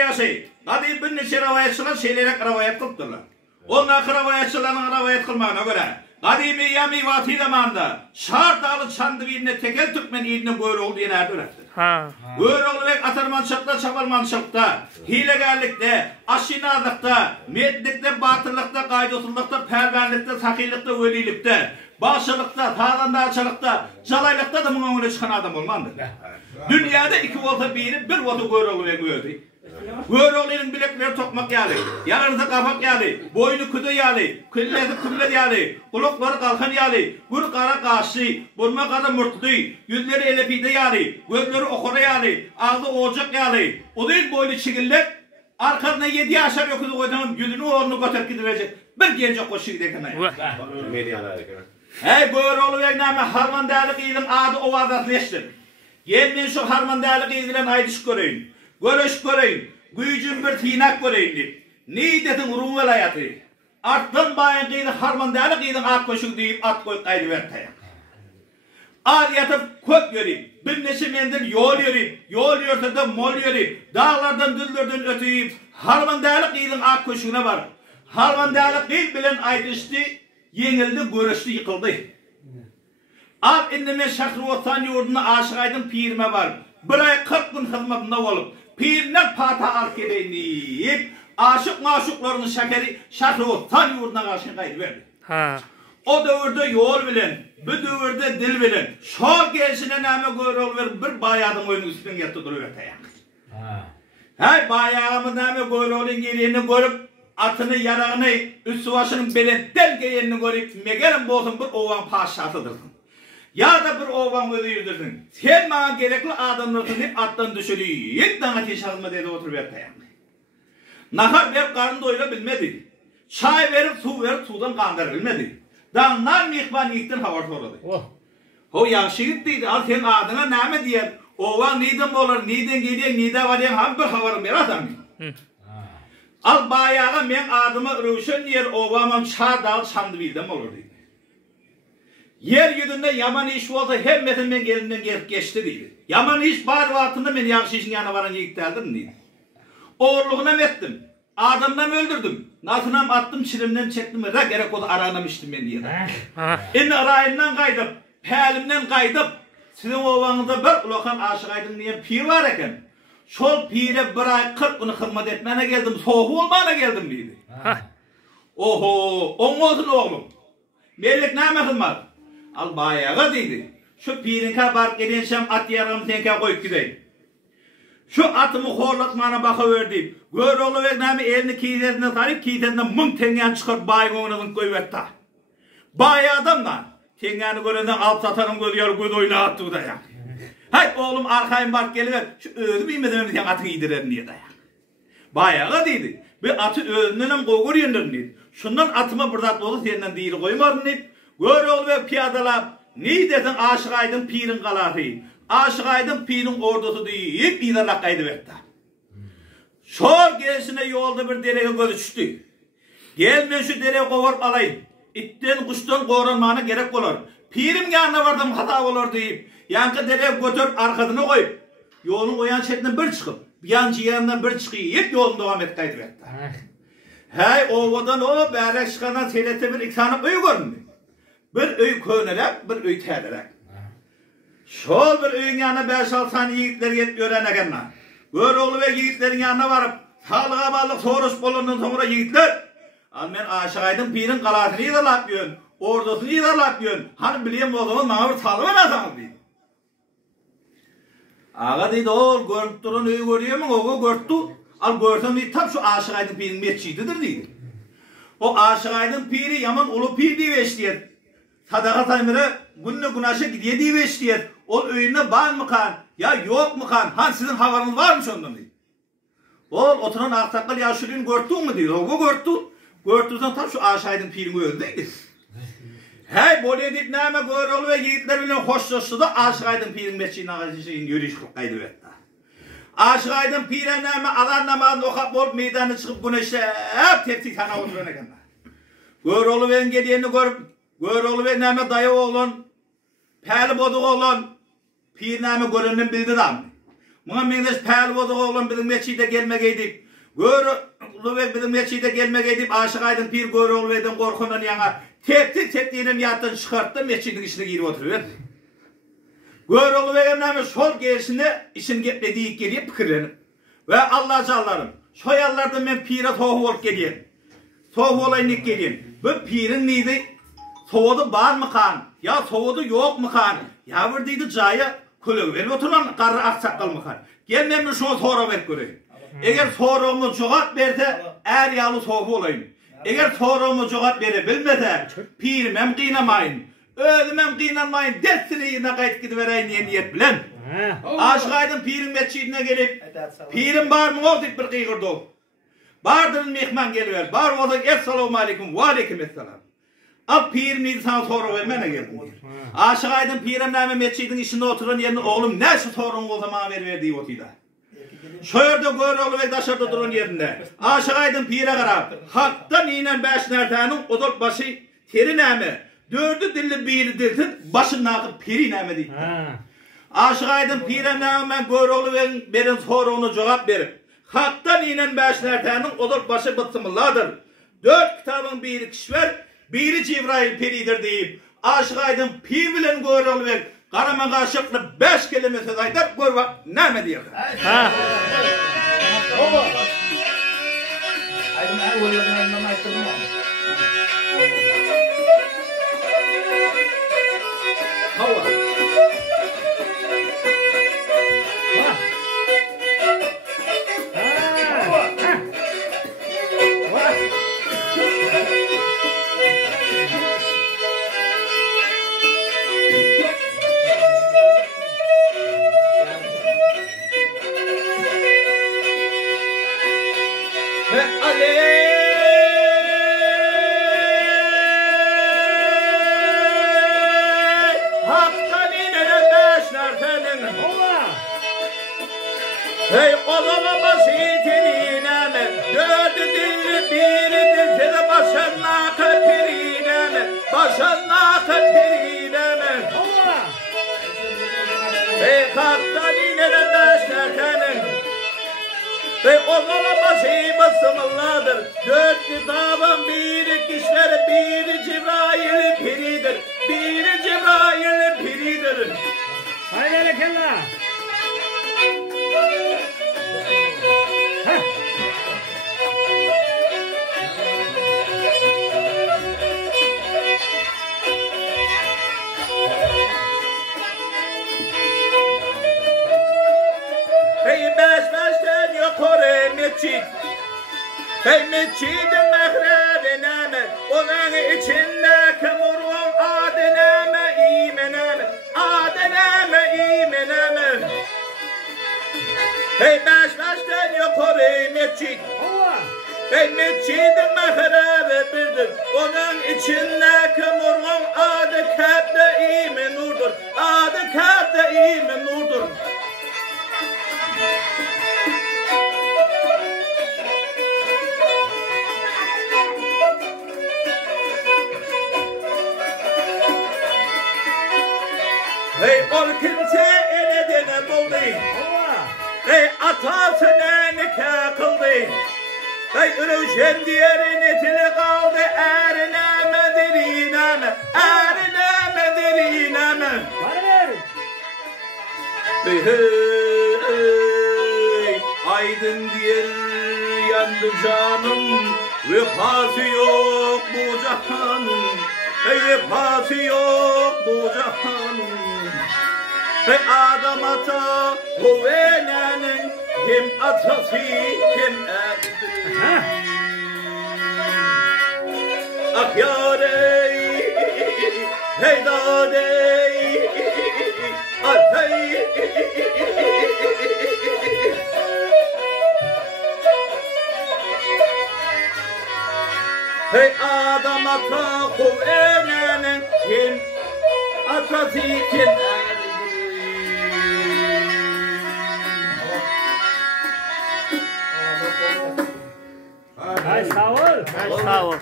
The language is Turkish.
yaşay. Hadi bir neçe ravayetçiler şeylere ravayet kıldılar. Onlar ravayetçilerin ravayet kılmağına göre. Kadimi yami vati zamanında şart alı çandı birine tekel Türkmen ilinin böyle olduğu yerlerde öğretti. Böyle olarak atarmançılıkta, çabalmançılıkta, hilegarlıkta, aşinazlıkta, metlikte, batırlıkta, kaydotulukta, perverlikte, sakillikte, velilikte, başılıkta, tağlandarçılıkta, calaylıkta da bunun öyle çıkan adam olmandır. Dünyada iki volta biri, bir volta böyle olarak gördü. Göğrolların bilekleri tokmak yağlı, yanarda kapak yağlı, boynu kudu yağlı, küllesi kümlet yağlı, kulakları kalkan yağlı, gür kara kaşı, burma kara murtlu, yüzleri elepide yağlı, gözleri okura yağlı, ağzı ocak yağlı, o değil boynu çigillik, arkasına 7 yaşar yokudu koyduğum yüzünü oğlunu götürüp gidirecek, bir gence koşu giderken ayağı. Hey göğrolu name harman değerli iyilin adı o vazatleştir. Gelmeyin şu harman değerli iyilin aydış göreyim. Görüş göreyim, gücün bir tinak göreyim. Nidetin ruhul hayatı. Arttan bayan kıydı harman değerli kıydın at koşuk deyip at koyup kaydı vertaya. Ad yatıp kök yöreyim, bir neşe mendil yol yöreyim, yol yörtede mol yöreyim, dağlardan düldürden öteyim, harman değerli kıydın at koşuğuna var. Harman değerli kıydı bilen aydıştı, yenildi, görüştü, yıkıldı. Ad indime şakır otan yurduna aşık aydın pirime var. Bir ay 40 gün hizmetinde olup, pirler pata arkadayım deyip, aşık maşuklarının şakır otan yurduna karşı kaydı verdi. O dövrde yol bilen, bir dövrde dil bilen, şol gelsine name görül ver, bir bayağının oyunun üstüne yattı duruyor tayak. Hey bayağımın name görülün gelini görüp, atını yarağını, üstü başının beletten geyenini görüp, megerim bolsun bir ovan paşatıdırsın. Ya da bir ovan öyle yürüdürdün. Sen bana gerekli adamlarını attan düşürüyüp bana teşalma dedi oturup yatayım. Nahar verip karnı doyura bilmedi. Çay verip sudan kandırır bilmedi. Dağlar mihban yıktın havar soradı. O yaşı gittiydi. Al senin adına name diyer. Ovan neyden olur, neyden geliyor, neyden var diyen ham bir havarım bir adam. Al bayağı men adıma rüşen yer ovamam çağ dal çamdı bildim olur dedi. Yer yüzünde yaman iş olsa hem metin ben elimden gelip geçti dedi. Yaman iş var vaktinde ben yakşı işin yanına varan yıktardım dedi. Oğurluğuna mettim. Adamdan öldürdüm. Nasınam attım çirimden çektim. Ra gerek oldu aranamıştım ben diye. En arayından kaydım. Pelimden kaydım. Sizin ovanızda bir ulokan aşık aydın diye pir var eken. Şol pire bir ay 40 bunu hırmat etmene geldim. Soğuk olmana geldim dedi. Oho, on olsun oğlum. Melek name hırmat. Al bayağı dedi. Şu pirin kabar gelensem at yarım tenke koyup gideyim. Şu atımı horlatmana bakıverdim. Gör oluver nami elini kiyetine sarıp kiyetine mın tengen çıkar bayi oynadın koyuverdi. Bayi adam da tengeni görenden alt satanın görüyor göz oyuna attı da ya. Hay oğlum arkayım bak geliver. Şu özü bilmeden sen atını yedirelim diye dayak. Bayağı dedi. Bir atı özünden koğur yendirin dedi. Şundan atımı burada dolu senden değil koymadın dedi. Gör oluver piyadalar. Ne desin aşık aydın pirin kalatı. Aşık aydın pirin ordusu deyip idarlak kaydı verdi. Şol gelsine yolda bir dereye gözü düştü. Gelmen şu dereye kovup alayım. İtten kuştan koğranmana gerek olur. Pirim yanına vardım hata olur deyip. Yankı dereye götürüp arkasına koyup. Yolun o yan şeklinden bir çıkıp. Yancı yanından bir çıkıp yolun devam et kaydı verdi. Hey ovadan o berek çıkandan seyrette bir iksanı öy göründü. Bir öy köynerek, bir öy terlerek. Şol bir öyün yanına 5-6 tane yiğitler gelip öğrenekenler. Gör oğlu ve yiğitlerin yanına varıp, sağlığa bağlı soruş bulundan sonra yiğitler, al ben aşık aydın pirin kalatını idarlap yiyorsun, ordusunu idarlap yiyorsun. Hani bileyim o zaman bana bir sağlığa nasıl deyip. Ağa deydi oğul, görüp durun öy görüyor mu? O gördü. Al görsem deyip tam şu aşık aydın pirin metçiydidir deyip. O aşık aydın piri yaman ulu pir deyip eşliyet. Sadaka saymırı günlü günaşa gidiyor deyip eşliyet. O öyüne var mı kan? Ya yok mu kan? Han sizin havanız var mı sondan deyip. Oğul oturan aktakal yaşırın gördün mü deyip. O gördü. Gördüysen tam şu aşık aydın pirini öldüydü. Hey bol edip neyme gör olu ve yiğitler bile hoşlaştı da aşık aydın pirin meçhiğin ağacışın yürüyüş kaydı verdi. Aşık aydın pirin neyme alan namazını okap olup meydanı çıkıp güneşte hep teptik sana oturana kadar. Gör olu ve engeliyeni görüp, gör olu ve neyme dayı oğlun, pehli boduk oğlun, pir neyme göründen bildi de. Buna mendeş pəl bozuk oğlan bizim meçide gelmek edip. Görülübek bizim meçide gelmek edip. Aşık Aydın Pir görülübekten korkundan yana. Teptiğinin yattan çıkarttı meçidin içine girip oturuyor. Görülübek'in nemi sol gerisinde işin geplediği geliyor pikirlenip. Ve Allah canlarım. Soyallardan ben Pir'e tohu olup geliyem. Tohu olayını geliyem. Bu Pir'in neydi? Soğudu var mı kan? Ya soğudu yok mu kan? Ya buradaydı caya kulübü verip oturan karı aksakal mı kan? Gelmemiş şunu sonra verip göreyim. Eğer sorumu cevap verse er yalı soğuk olayım. Eğer sorumu cevap verebilmese Pir'im kıynamayın. Ölümem kıynamayın. Destini yine kayıt gidivereyim diye niyet bilen. Aşık Aydın Pir'in meçidine gelip Pir'im var mı o deyip bir kıygırdı o. Bardırın mihman geliver. Bar olsak esselamu aleyküm ve aleyküm esselam. Al Pir'in insan soru vermene geldim. Aşık Aydın Pir'im nami meçidin içinde oturan yerine oğlum ne şu sorun o zaman verdiği otuyla. Şöyle görülü ve daşarda duran yerinde. Aşık Aydın Pir'e kadar. Hak'tan inen beş nertanın odol başı teri nami. Dördü dilli biri dilsin başın nakıp Pir'i nami deyip. Aşık Aydın Pir'e nami görülü ve berin sorunu cevap verip. Hak'tan inen beş nertanın odol başı bıtsımılladır. 4 kitabın biri kişiver. Biri Cibrail Piri'dir deyip. Aşık Aydın Pir bilen görülü ve Karaman kaşıklı 5 kelimesi aydır, gör bak, ne mi diyor? Hey olama basitine dördü dilli biri dilse başına kapirine başına kapirine hey kaptan yine de beşlertenin hey olama basitmasımladır 4 kitabın biri kişiler biri Cibrail piridir biri Cibrail piridir. Haydi kella. Hey beşten yukarı meçid. Hey meçidin mehrabine onun içindeki murun adine imene adine imene. Hey beşten yukarı meçid. Hey meçidin mehrabidir onun içindeki murun adı kabde imen nurdur adı kabde imen nurdur. Hey ol kimse eledine buldu. Hey atasına nikah kıldı. Hey ölüşen diğerin etili kaldı. Erine medirine mi? Erine medirine mi? Hey hey aydın diğer yandı canım. Vefası yok bu cahanın. Hey vefası yok bu cahanın. Hey adam ata huvenenin hem atası hem erdi. Ah yarey hey dadey ah hey. Hey adam ata huvenenin hem atası hem erdi. Sağ ol.